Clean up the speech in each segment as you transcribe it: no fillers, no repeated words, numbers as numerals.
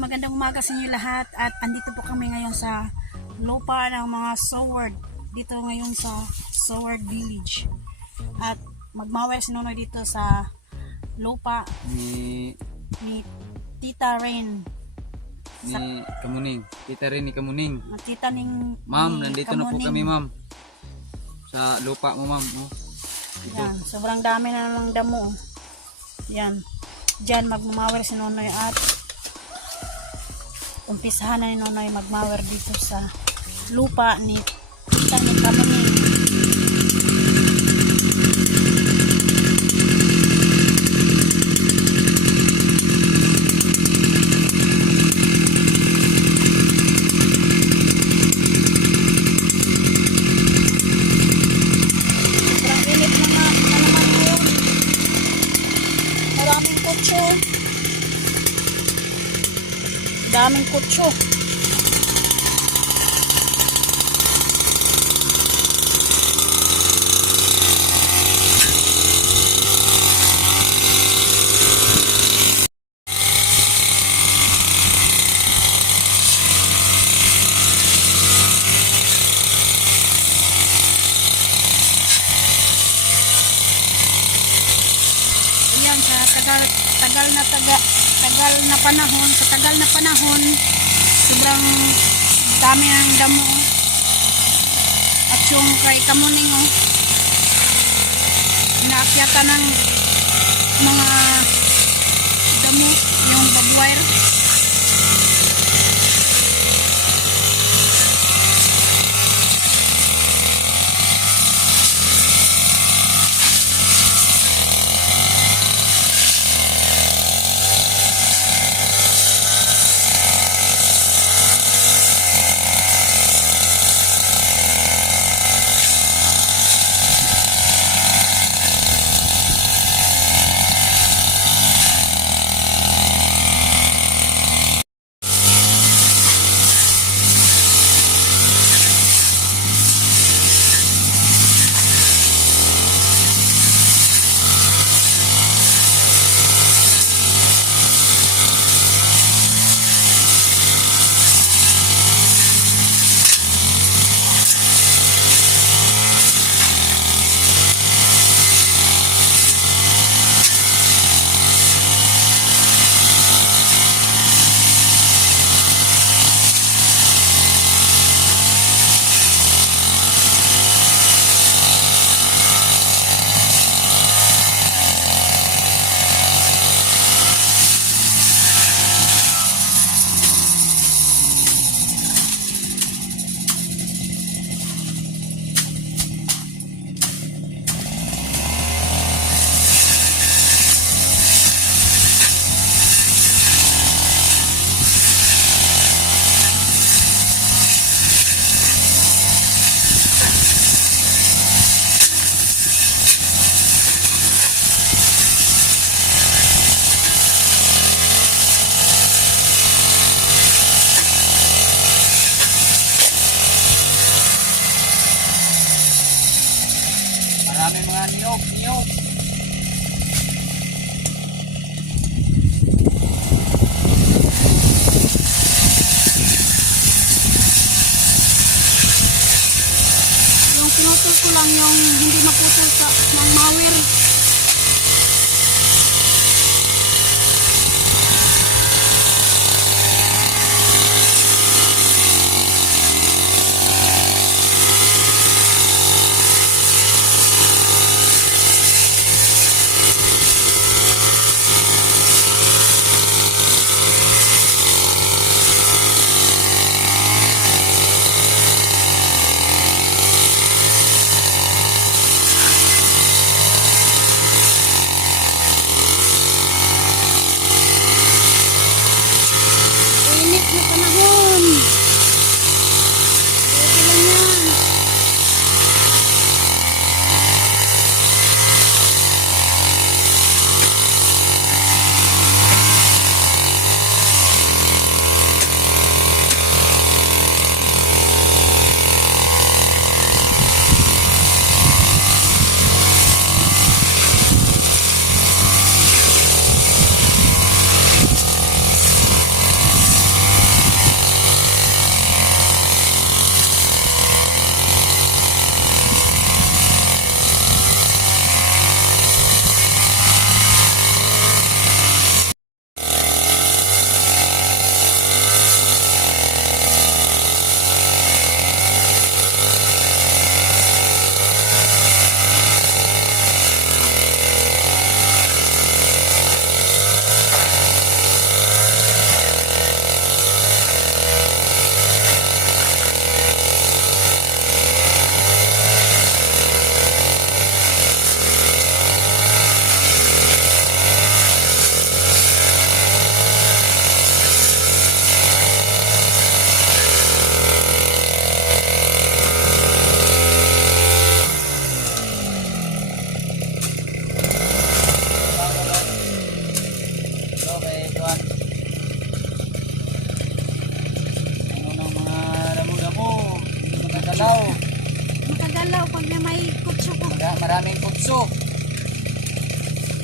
magandang umaga sa inyo lahat at andito po kami ngayon sa lupa ng mga Soward dito ngayon sa Soward Village at magmawel si Nonoy dito sa lupa ni Tita Rain Kamuning. Tita rin ni Kamuning. Tita ning Ma'am, ni nandito na po Kamuning. kami, ma'am. Sa lupa mo, ma'am. Oh. Yan, sobrang dami na ng damo. Yan. Diyan magmamawel si Nonoy at umpisahan na ni Nonoy magmawel dito sa lupa ni Tita ni Kamuning. Daming kutso. Ayan, sa tagal na panahon sobrang dami ng damo at yung kay Kamuning inaakyatan ng mga damo yung barbwire.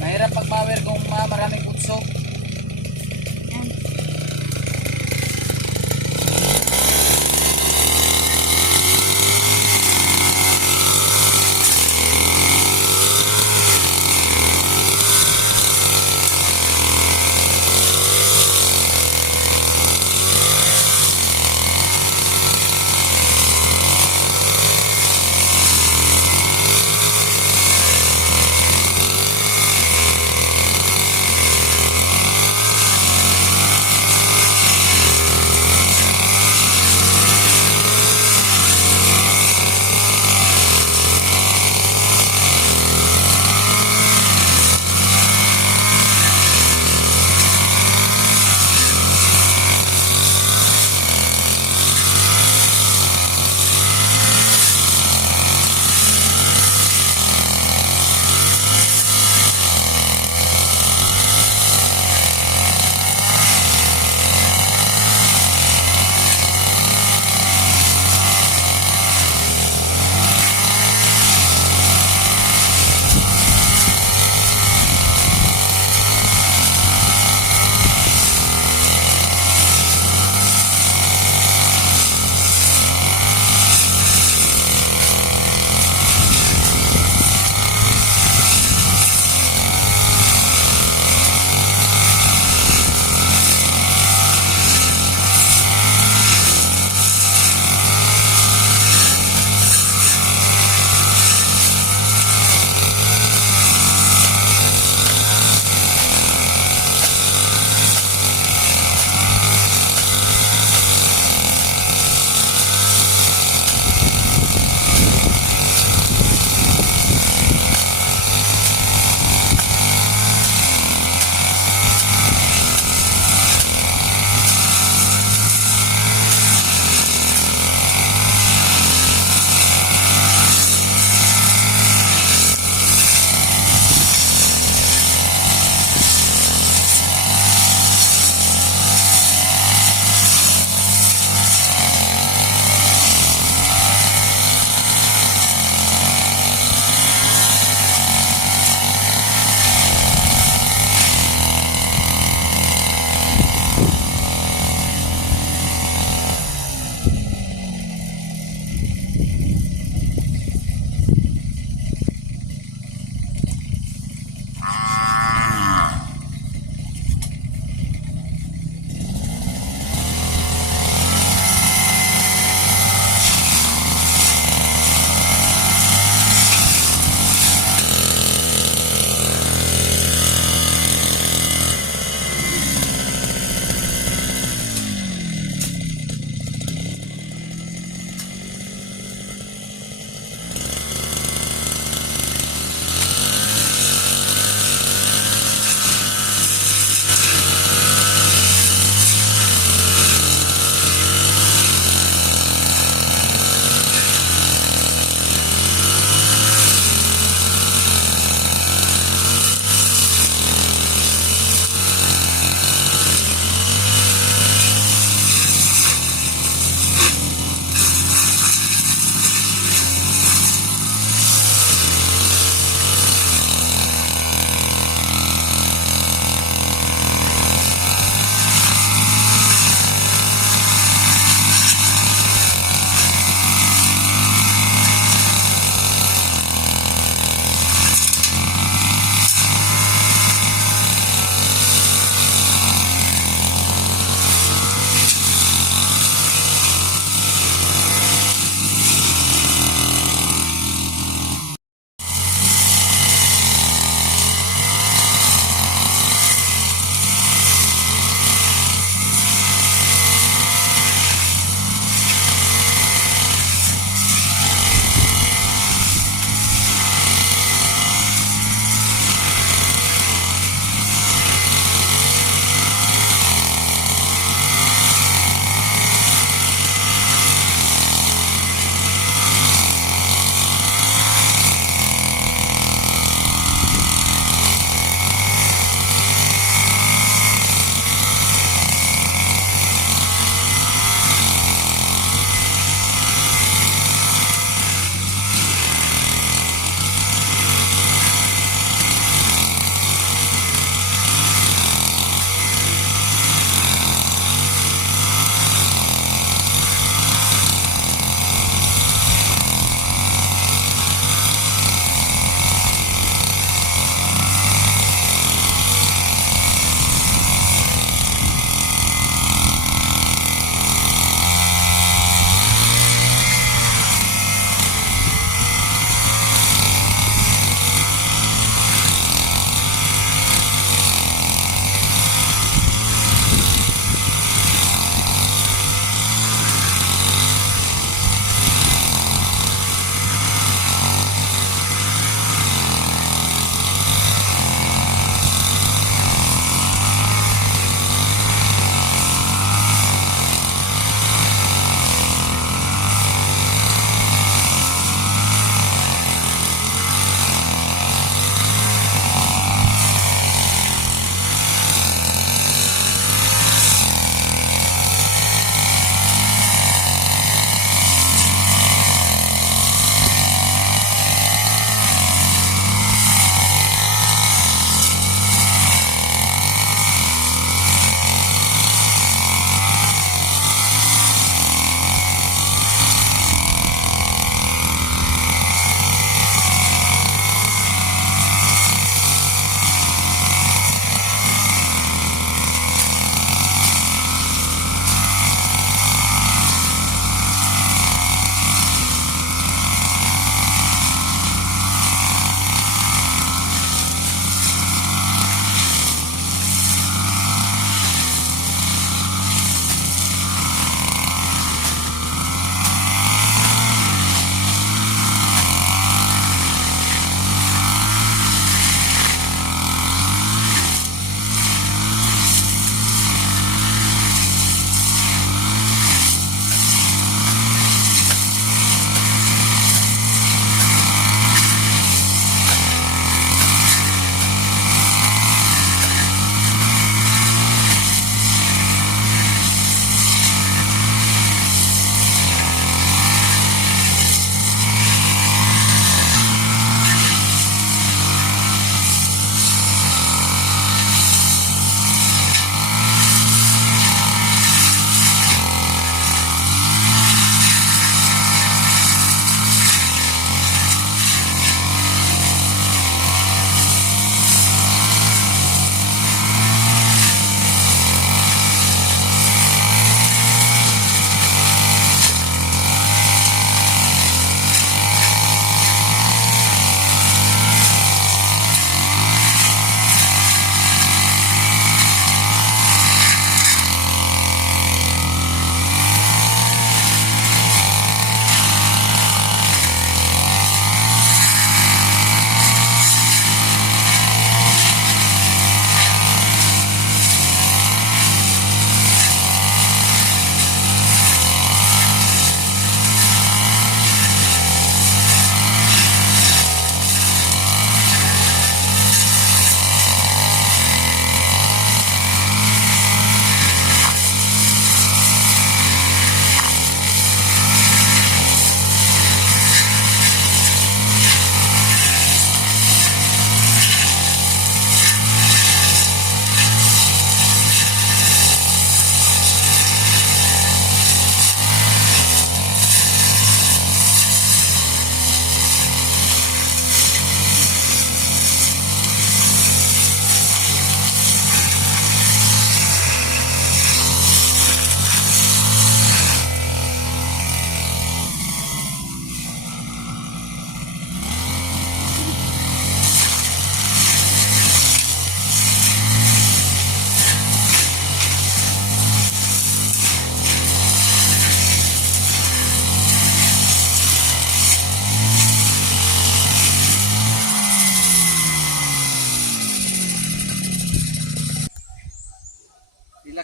Mahirap pag-power kung maraming putso. Yan.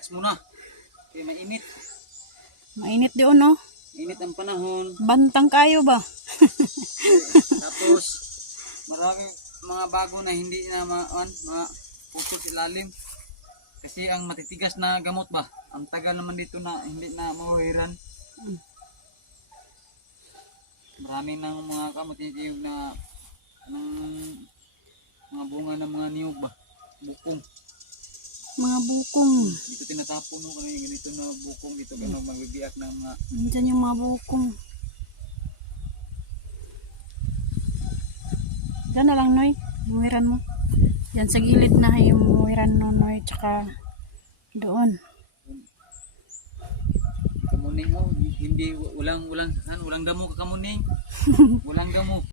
relax muna. Kaya mainit. Mainit doon, no? Init ang panahon. Bantang kayo ba? Tapos, marami mga bago na hindi na pusok ilalim. Kasi ang matitigas na gamot ba, ang tagal naman dito na hindi na mawahiran. Marami ng mga kamot yung na ng mga bunga ng mga niyog ba, bukong. Mga bukong. Dito tinatapon mo kaya ganito na bukong dito kaya magbibiyak ng mga Diyan yung mga bukong. Diyan na lang, Noy. Muwiran mo. Yan sa gilid na yung muwiran no, Noy. Tsaka doon. kamuning mo, hindi walang damo ka kamuning. Walang damo.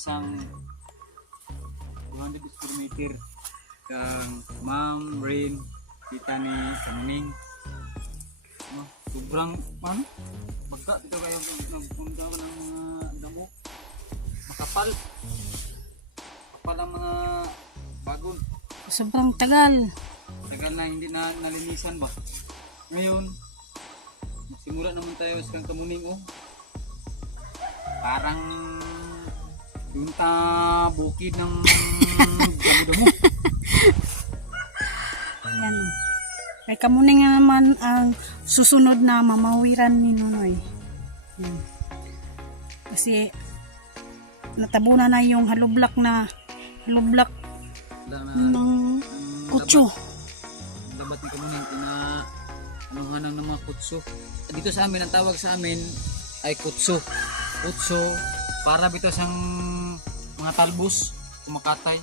isang 200 square meter kang Ma'am Rain kita ni Kamuning. No, sobrang baga dito kayo nagpunta ng mga damo. Makapal. Kapal ang mga bagon. Sobrang tagal. Tagal na hindi na nalinisan ba. Ngayon, simula naman tayo sa Kamuning oh. Parang yung bukid ng damo-damo. Yan. Kay Kamuning nga naman ang susunod na mamawiran ni Nonoy. Yan. Kasi natabunan na yung halublak Wala na ng kutso. dapat ni Kamuning anuhan ng mga kutso. Dito sa amin ang tawag sa amin ay kutso. Kutso para bito sang mga talbos kumakatay.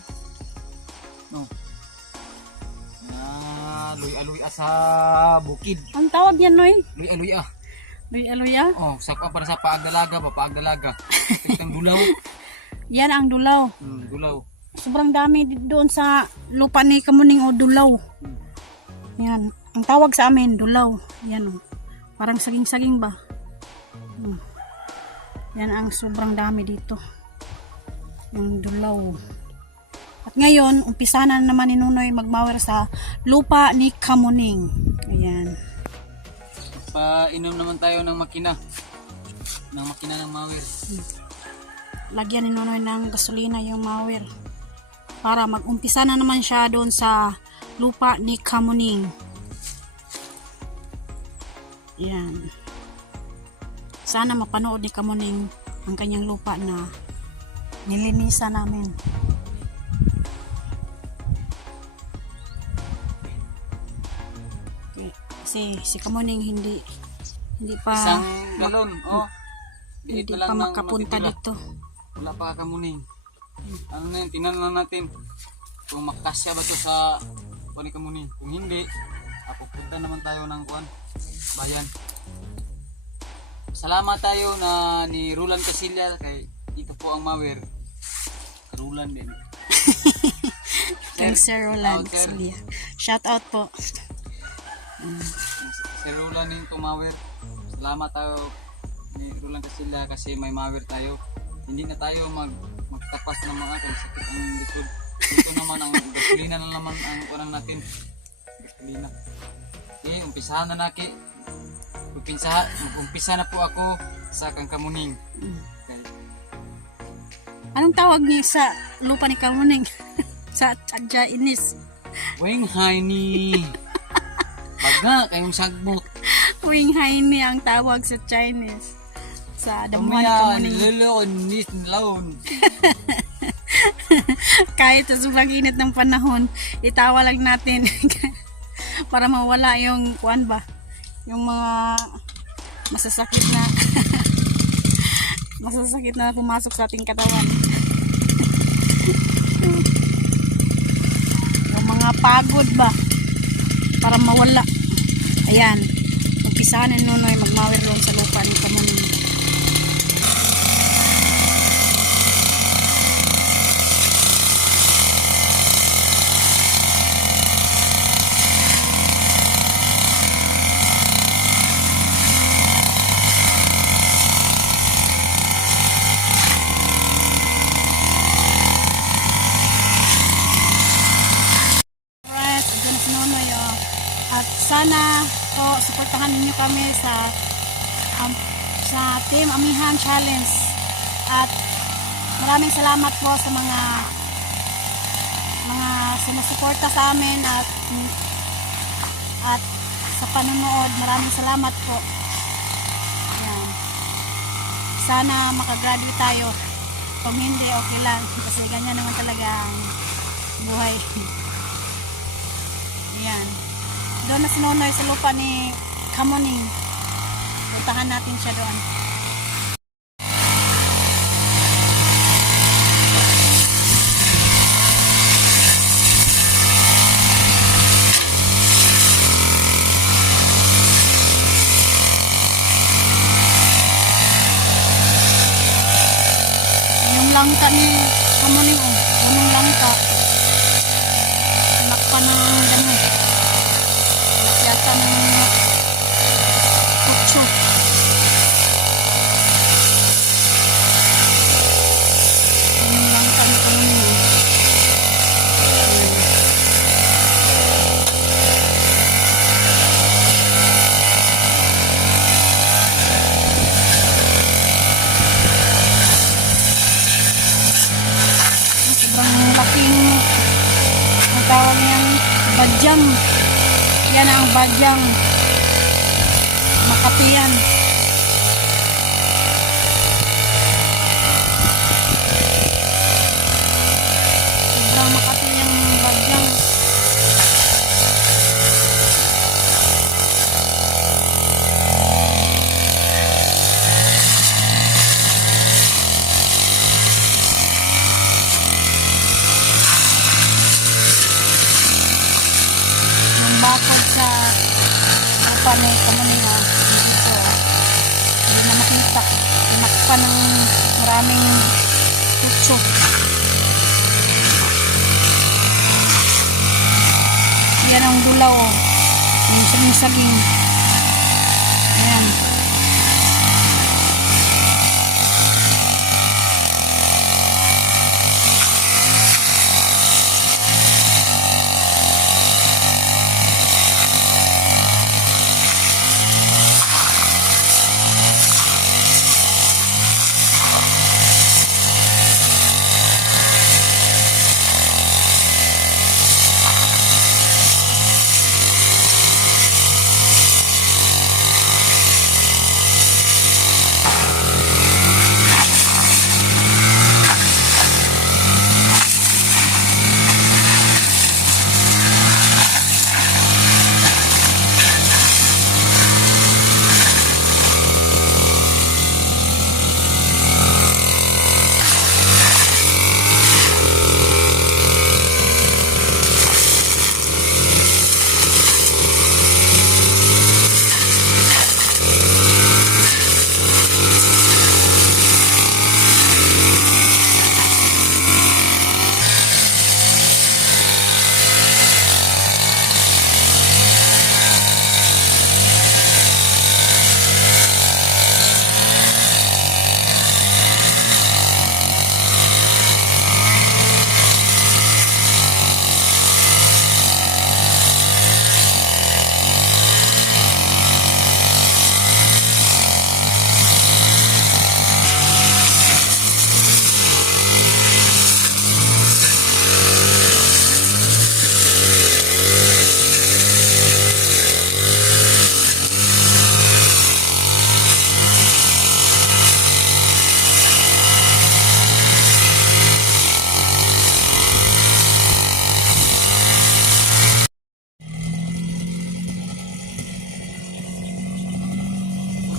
No. Na luy-aluy sa bukid. Ang tawag yan, Noy? Luy-aluy ah. Luya-luya? Oh, saka para sa paagdalaga. Itong dulaw. Yan ang dulaw. Dulaw. Sobrang dami doon sa lupa ni Kamuning o dulaw. Yan. Ang tawag sa amin, dulaw. Yan o. Parang saging-saging ba? Yan ang sobrang dami dito. Yung dulaw. At ngayon, umpisa na naman ni Nunoy magmawer sa lupa ni Kamuning. Ayan. Painom naman tayo ng makina. Ng mawer. Lagyan ni Nunoy ng gasolina yung mawer. Para mag-umpisa na naman siya doon sa lupa ni Kamuning. Yan. Sana mapanood ni Kamuning ang kanyang lupa na nilinisan namin. Okay. Kasi si Kamuning hindi pa Isang galon. Oh. hindi Liit na pa lang ng makapunta matitira. dito. Wala pa Kamuning. Ano na yun, tingnan lang natin kung makasya ba to sa kuwan ni Kamuning. Kung hindi, pupunta naman tayo ng kuwan, bayan. Salamat tayo na ni Roland Casilla kay ito po ang mawer. Roland din. Kay Sir Roland. Oh, sir. Shout out po. Si Roland yung tumawer. Salamat tayo ni Roland Casilla kasi may mawer tayo. Hindi na tayo magtapas ng mga kung sakit ang likod. Ito naman ang gasolina na naman ang unang natin. Gasolina. Okay, umpisahan na natin. Umpisa na po ako sa Kamuning. Okay. Anong tawag niya sa lupa ni Kamuning? Sa Jainis. Weng Haini. Baga kayong sagbot. Wing Haini ang tawag sa Chinese. Sa damuhan ni Kamuning. Lulunis laon. Kahit sa sobrang init ng panahon, itawa lang natin para mawala yung kuan ba? Yung mga masasakit na pumasok sa ating katawan. Yung mga pagod ba? Para mawala. Ayan. Umpisahan na Nunoy magmawer doon sa lupa ni Kamuning. At sana po suportahan niyo kami sa Team Amihan Challenge. At maraming salamat po sa mga sinusuporta sa amin at sa panonood. Maraming salamat po. Ayan. Sana makagraduate tayo. Kung hindi, okay lang. Kasi ganyan naman talaga ang buhay. Ayan. Doon na si Nonoy sa lupa ni Kamuning. Puntahan natin siya doon. Yung langka ni Kamuni o. Punong langka. Lakpan ng damo. Lakyata ng kutso. Punong langka ni Kamuni o. Sobrang laking ang tawag niyang badyang. Yan ang badyang Makatiyan. Sobrang Makati yung badyang. Bakod sa apa ni Kamuninga dito, hindi na makita, nakpan ng maraming kutso. Yan ang dulaw, yung sabing-sabing. Ayan.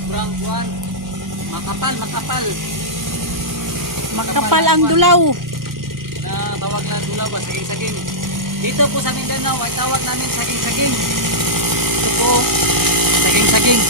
Sobrang kuwan. Makapal. Makapal ang dulaw. Na tawag na dulaw ba, saging-saging. Dito po sa Mindanao ay tawag namin saging-saging. Ito po, saging-saging.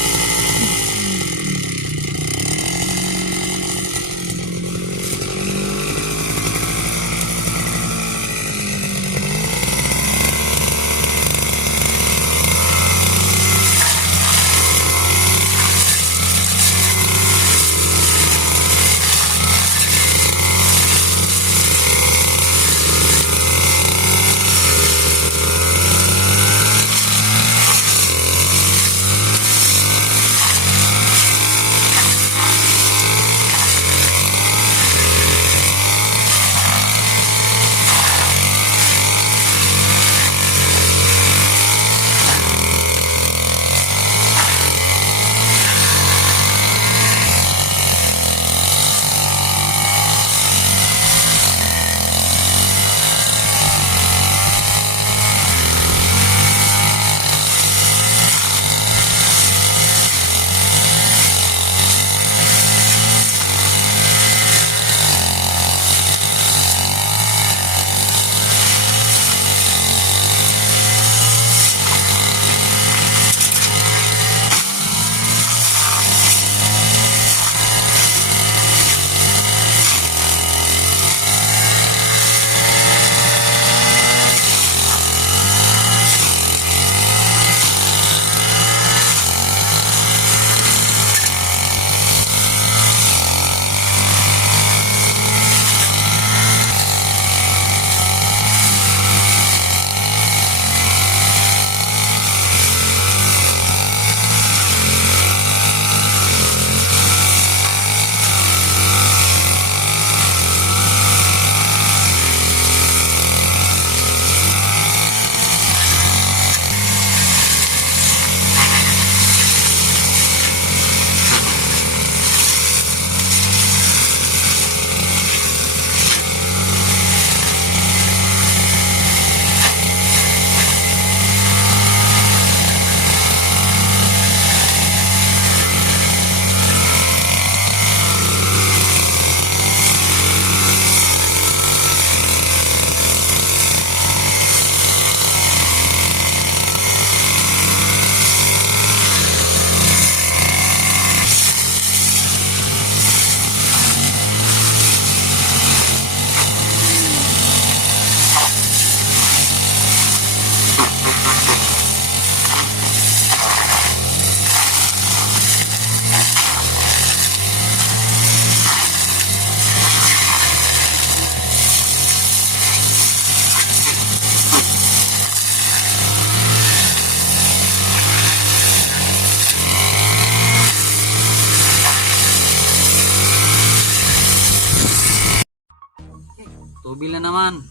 kabila naman.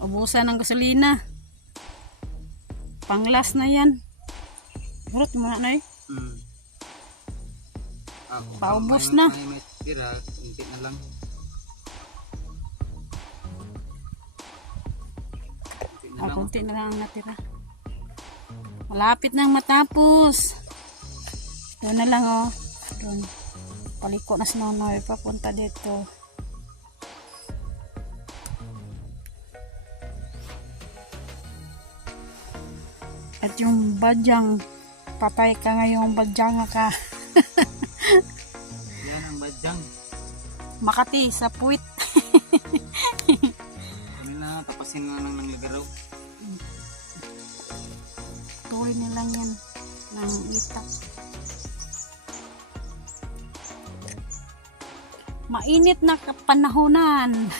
Ubusan ng gasolina. Panglas na yan. Burot mo na eh. Ako, Paubos na. may tira, hindi na lang. Kunti na lang. Kunti na lang ang natira. Malapit nang matapos. Doon na lang oh. Doon. Paliko na si Nonoy. Papunta dito. At yung badyang, patay ka ngayong badyang ka. Yan ang badyang. Makati sa puwit. Kami na, tapasin na lang ng lagaraw. Tuloy nilang yan ng itak. Mainit na kapanahonan.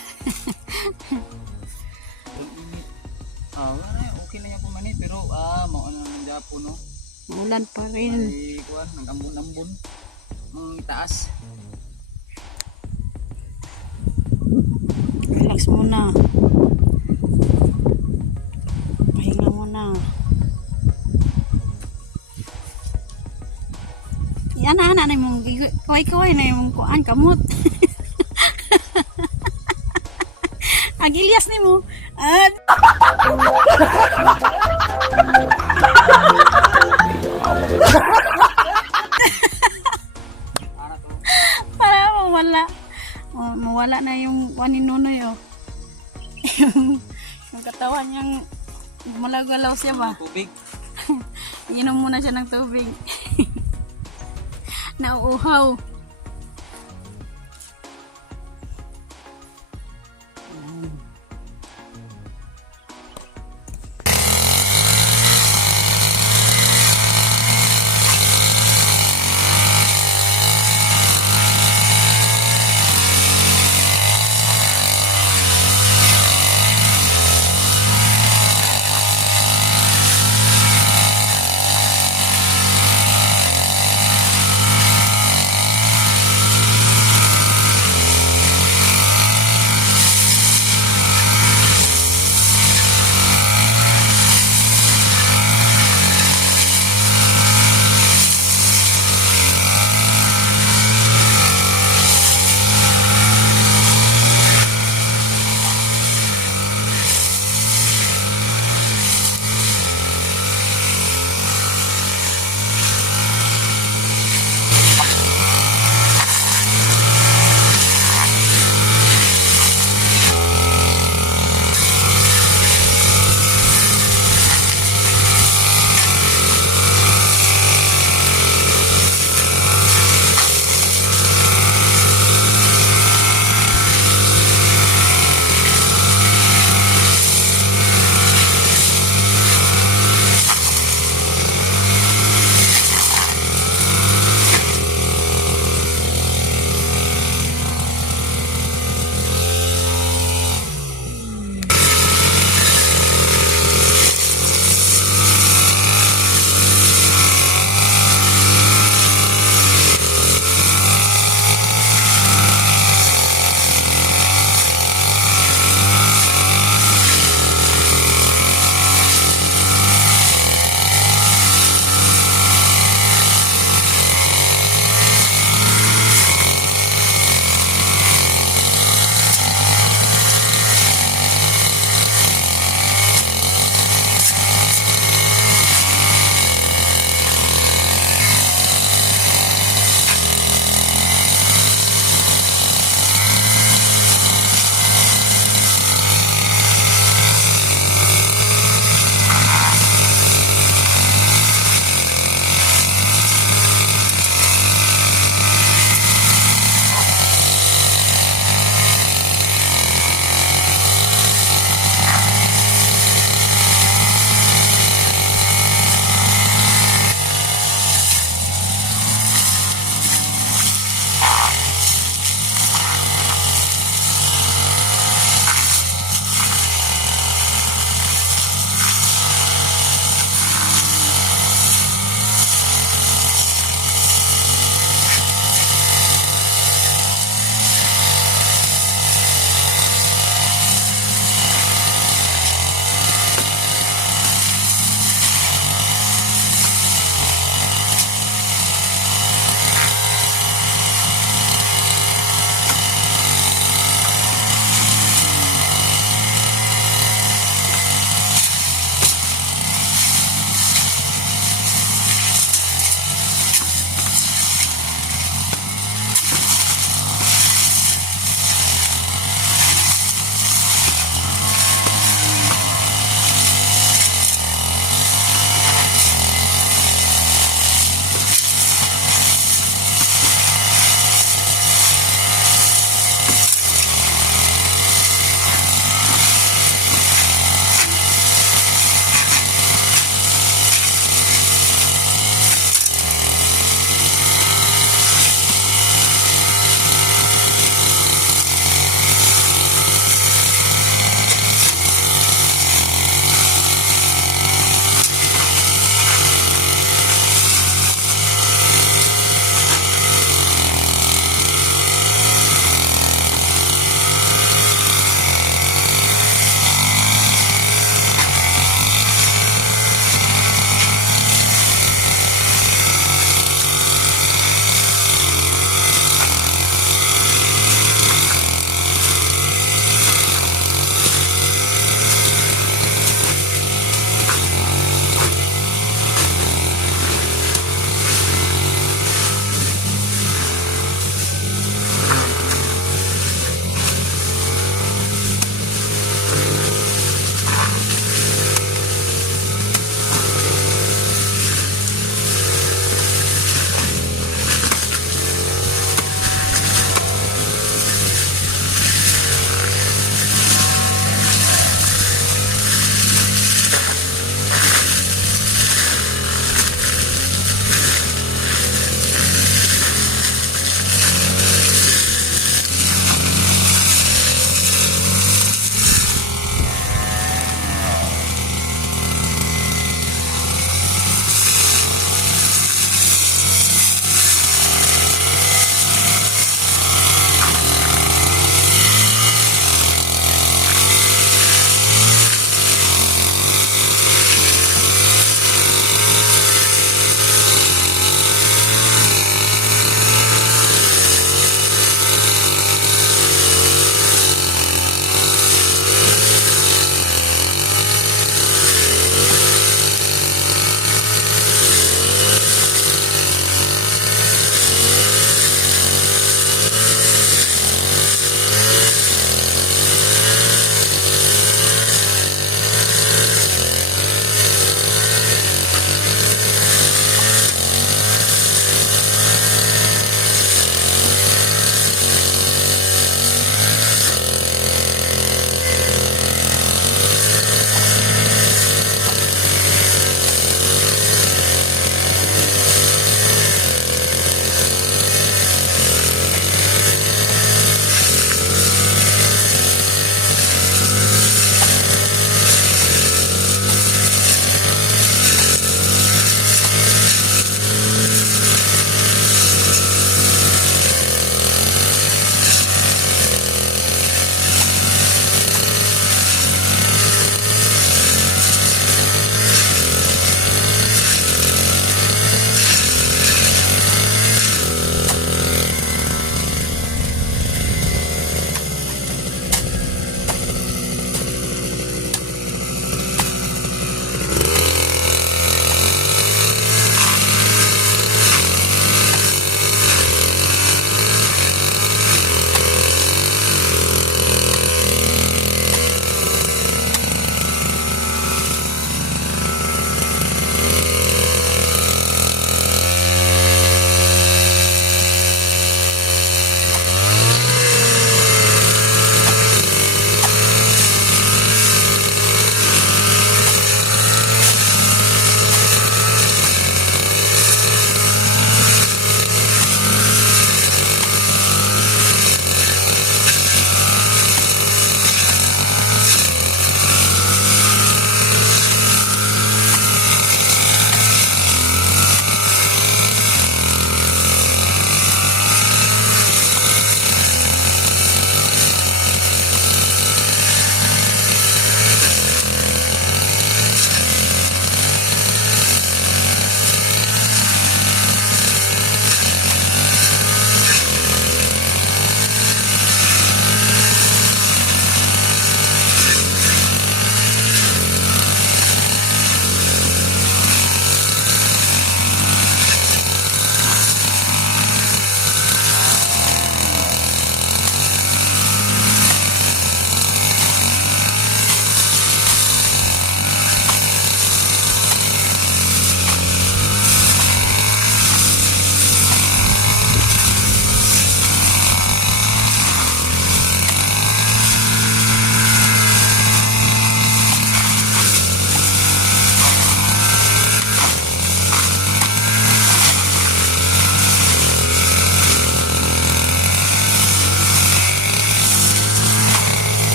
Okay na yan pumanit, pero mauna ng Japon, no? Ulan pa rin. Ay, kuwan, nag-ambon-ambon. Ang itaas. Relax muna. Pahinga muna. Yan na mong kaway-kaway na yung kuan kamot. Agilyas ni mo. Para mawala. Mawala na yung kuan ni Nonoy oh. Yung katawan niyang malagalaw siya ba? Tubig. Inom muna siya ng tubig. Nauuhaw.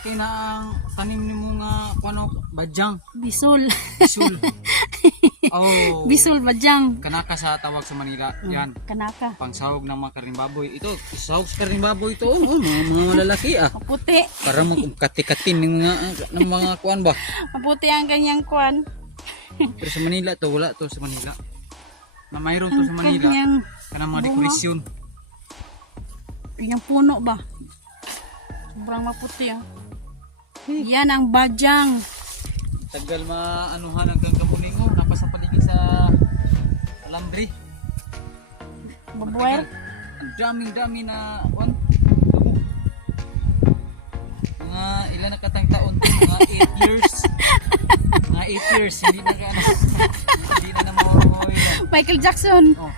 malaki na ang tanim ni mga kuano badyang. Bisol. Bisul. Oh. Bisol badyang. Kanaka sa tawag sa Manila. Yan. Kanaka. Pangsahog ng mga karing baboy. Ito, sahog sa karing baboy ito. Mga lalaki ah. Maputi. Para magkati-katin ng mga kuan ba. Maputi ang ganyang kwan. Pero sa Manila to, wala to sa Manila. Na mayroon to sa Manila. Kanyang Kanang mga bunga. dekorasyon. yung puno ba? Sobrang maputi ah. Yan ang badyang. Tagal maanuhan hanggang kamuning mo. Napasa paligid sa laundry. Babuwer. Ang daming-dami na kuan. Damo. Mga ilan na katang taon to, mga 8 years. Mga 8 years, hindi na ano, hindi na mahuhuy yan. Michael Jackson. Oh,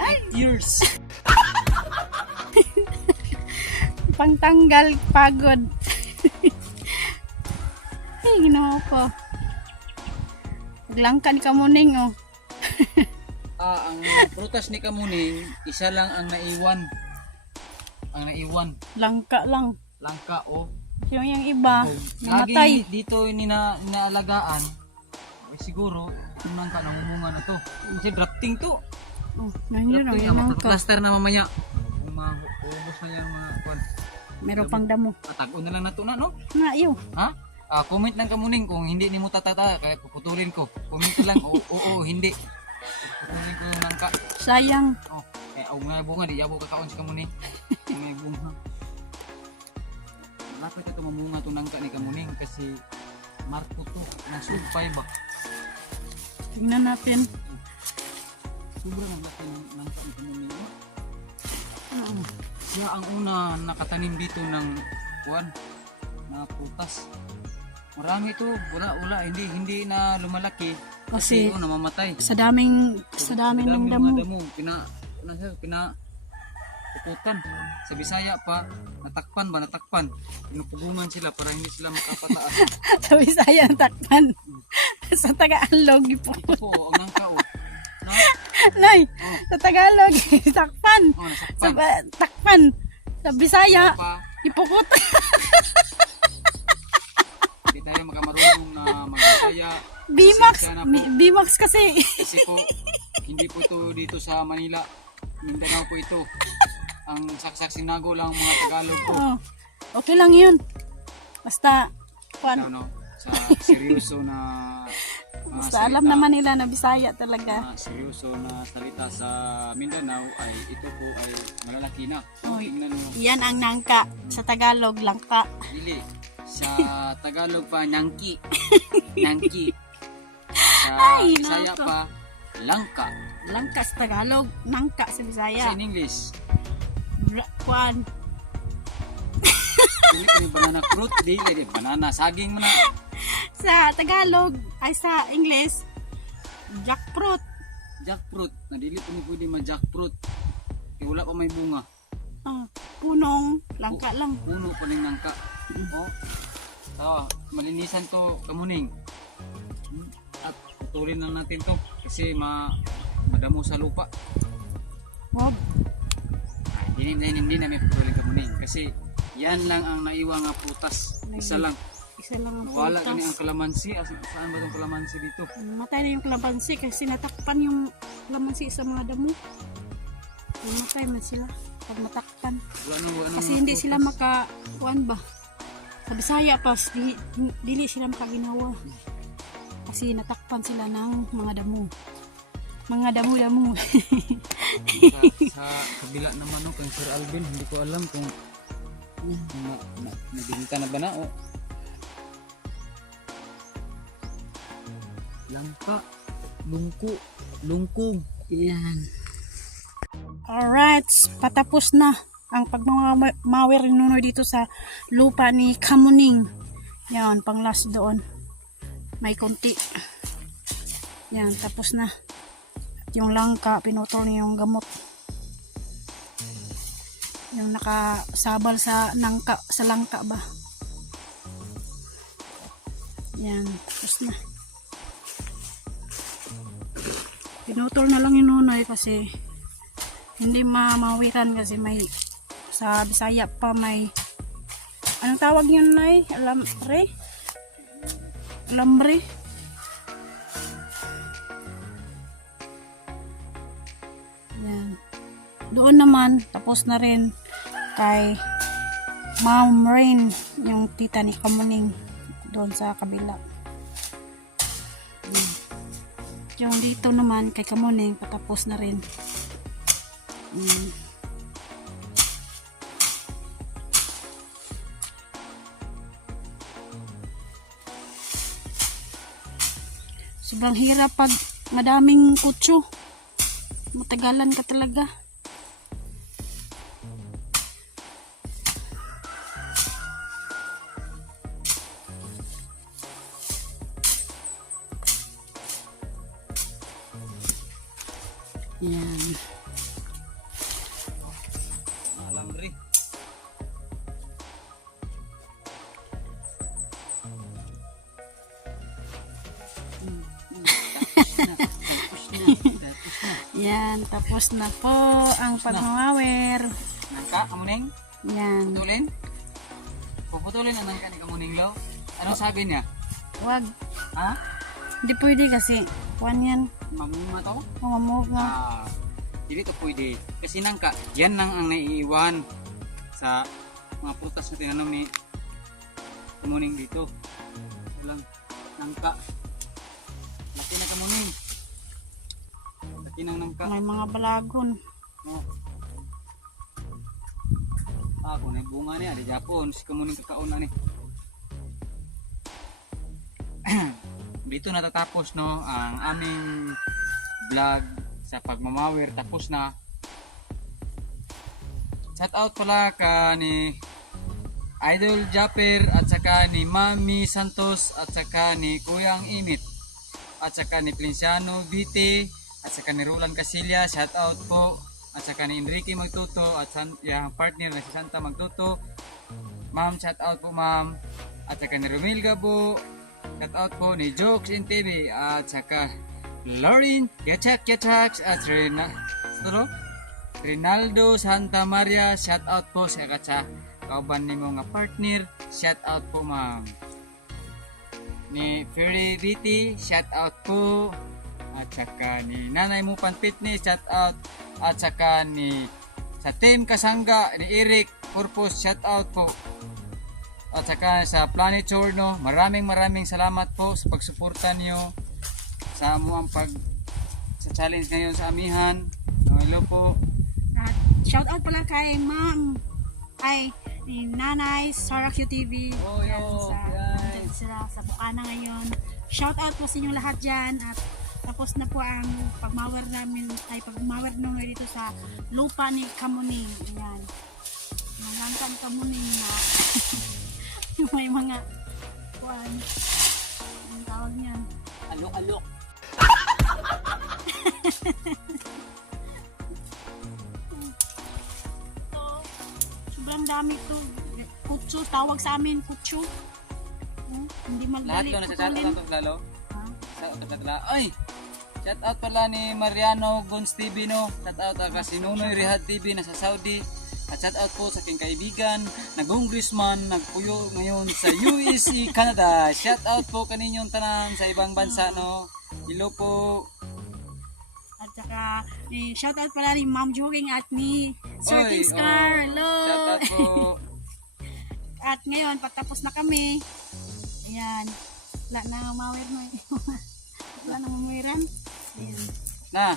8 years. Pangtanggal pagod. Ay, ginawa ko. Naglangkan ka muning oh. Ang prutas ni Kamuning, isa lang ang naiwan. Ang naiwan. Langka lang. Langka o. Yung iba, Lagi namatay. dito inaalagaan. Ay, siguro, yung langka namumunga na to. Kasi drafting to. Oh, nandiyan Drafting, yung langka. cluster na mamaya. Yung mga ubos na yan mga kwan. Meron pang damo. Tatago na lang na to na, no? Nga yun. Ha? Comment lang Kamuning kung hindi ni mo tatata, kaya puputulin ko. Comment lang, oo, hindi. Puputulin ko yung langka. Sayang. Oh, nga bunga, di yabo kakaon si Kamuning. Nga bunga. Lapit ito mamunga itong langka ni Kamuning kasi marko to, nasupay ba? Tingnan natin. Sobrang ang laki ng langka ni Kamuning. Siya ang una nakatanim dito ng kuwan na prutas. Marami ito, wala, hindi na lumalaki kasi namamatay. Sa daming ng damo. Pukutan. Sa Bisaya pa, natakpan. Pinupugungan sila para hindi sila makapataas. Sa Bisaya takpan. Sa Tagalog po. Ito po, ang langka o. No? Nay, sa Tagalog takpan. Sa Nasakpan. takpan. Sa Bisaya Pa, ipukot. hindi tayo makamarunong na mag-Bisaya. Bimax, Pasensya na po. Bimax kasi. Kasi po, hindi po ito dito sa Manila. Mindanao po ito. Ang saksak sinago lang mga Tagalog po. Oh, okay lang 'yun. Basta No, sa seryoso na basta alam naman nila na Bisaya talaga. Seryoso na salita sa Mindanao ay ito po ay malalaki na. Oh, Tingnan mo. yan ang nangka. Sa Tagalog, langka. Dili. Sa Tagalog pa, nangki. Nangki. Sa Ay, Bisaya nako. pa, langka. Langka sa Tagalog, nangka sa Bisaya. Kasi in English, Kwan, dili ko yung banana fruit, dili, banana, saging mo na. sa Tagalog, ay sa English, jackfruit. Jackfruit, na dili ko pwede ma-jackfruit. Wala pa may bunga. Punong, langka lang. Puno pa rin langka. Malinisan to Kamuning. At putulin na natin to kasi madamo sa lupa. Wow. Hindi na may putulin Kamuning kasi yan lang ang naiwang nga prutas. Isa lang. Isa lang ang Wala gani ang prutas. kalamansi. Saan ba itong kalamansi dito? Matay na yung kalamansi kasi natakpan yung kalamansi sa mga damo. Matay na sila pag matakpan. Wala Kasi hindi sila makakuan ba? Sa Bisaya pas dili sila makaginawa. Kasi natakpan sila ng mga damo. Mga damo-damo. sa kabila naman no, kang Sir Alvin, hindi ko alam kung nabinta na ba na o. Langka, lungkong. Yan. Alright, patapos na ang pagmamawir nunoy dito sa lupa ni Kamuning. Yan, pang last doon. May konti. Yan, tapos na. At yung langka, pinutol niya yung gamot. Yung nakasabal sa langka ba? Yan, tapos na. Pinutol na lang yung nunay kasi hindi mamawiran kasi may sa Bisaya pa may Anong tawag yun, Nay? Alambre? Alambre? Yan. Doon naman, tapos na rin kay Ma'am Rain, yung tita ni Kamuning, doon sa kabila. Yan. Yung dito naman kay Kamuning, patapos na rin. Sobrang hirap pag madaming kutso. Matagalan ka talaga. Yan. Alambre. Yan, tapos na po ang pagmawawer. Nangka, Kamuning? Yan. Putulin? Puputulin ang nangka ni Kamuning Law? Anong sabi niya? Wag. Ha? Hindi pwede kasi. Kuan yan. Mamuma to? Mamamog nga. Hindi to pwede. Kasi nangka, yan lang ang naiiwan sa mga prutas na tinanom ni Kamuning dito. Walang nangka. Laki na Kamuning. Laki ng nangka. May mga balagon. Oh. Kung may bunga niya, di Japon, si Kamuning kakaon na ni. Dito natatapos no ang aming vlog sa pagmamawer, tapos na. Shout out pala ka ni Idol Japper at saka ni Mami Santos at saka ni Kuyang Init at saka ni Plinciano Vite at saka ni Roland Casilla, shout out po, at saka ni Enrique Magtuto at yung partner na si Santa Magtuto. Ma'am, shout out po ma'am. At saka ni Romil Gabo, shout out po ni Jokes in TV at saka Lauren Yachak at Rinaldo Santa Maria, shout out po sa katsa kauban ni mga partner, shout out po ma'am. Ni Ferry Viti, shout out po. At saka ni Nanay Mupan Fitness, shout out. At saka ni sa Team Kasangga ni Eric Purpose, shout out po. At saka sa Planet Chorno, maraming salamat po sa pagsuporta niyo sa amuang sa challenge ngayon sa amihan. Hello po. At shout out pala kay Ma'am ay ni Nanay Sarah QTV. Oh, yo, Yan, sila sa Bukana ngayon. Shout out po sa inyo lahat dyan. At tapos na po ang pagmawer namin, ay pagmawer nung dito sa lupa ni Kamuning. Ayan. Yung langkang Kamuning na may mga kuwan. Ang tawag niyan. Alok-alok. Sobrang dami to. Kutso, tawag sa amin kutso. Hindi Lahat magdali. ko na sa chat out lalo. Ha? Sa katla. Ay. Shout out pala ni Mariano Gons TV no. Shout out ka si Nunoy Rehad TV na sa Saudi. At shout out po sa aking kaibigan na congressman nagpuyo ngayon sa USC Canada. Shout out po kaninyong tanan sa ibang bansa no. Hello po. At saka shout out pala ni Ma'am Jogging at ni Sir King Scar. Hello. Shout out po. At ngayon patapos na kami. Ayan. Wala na mawir mo. Wala na mamuwiran. Ayan. Na.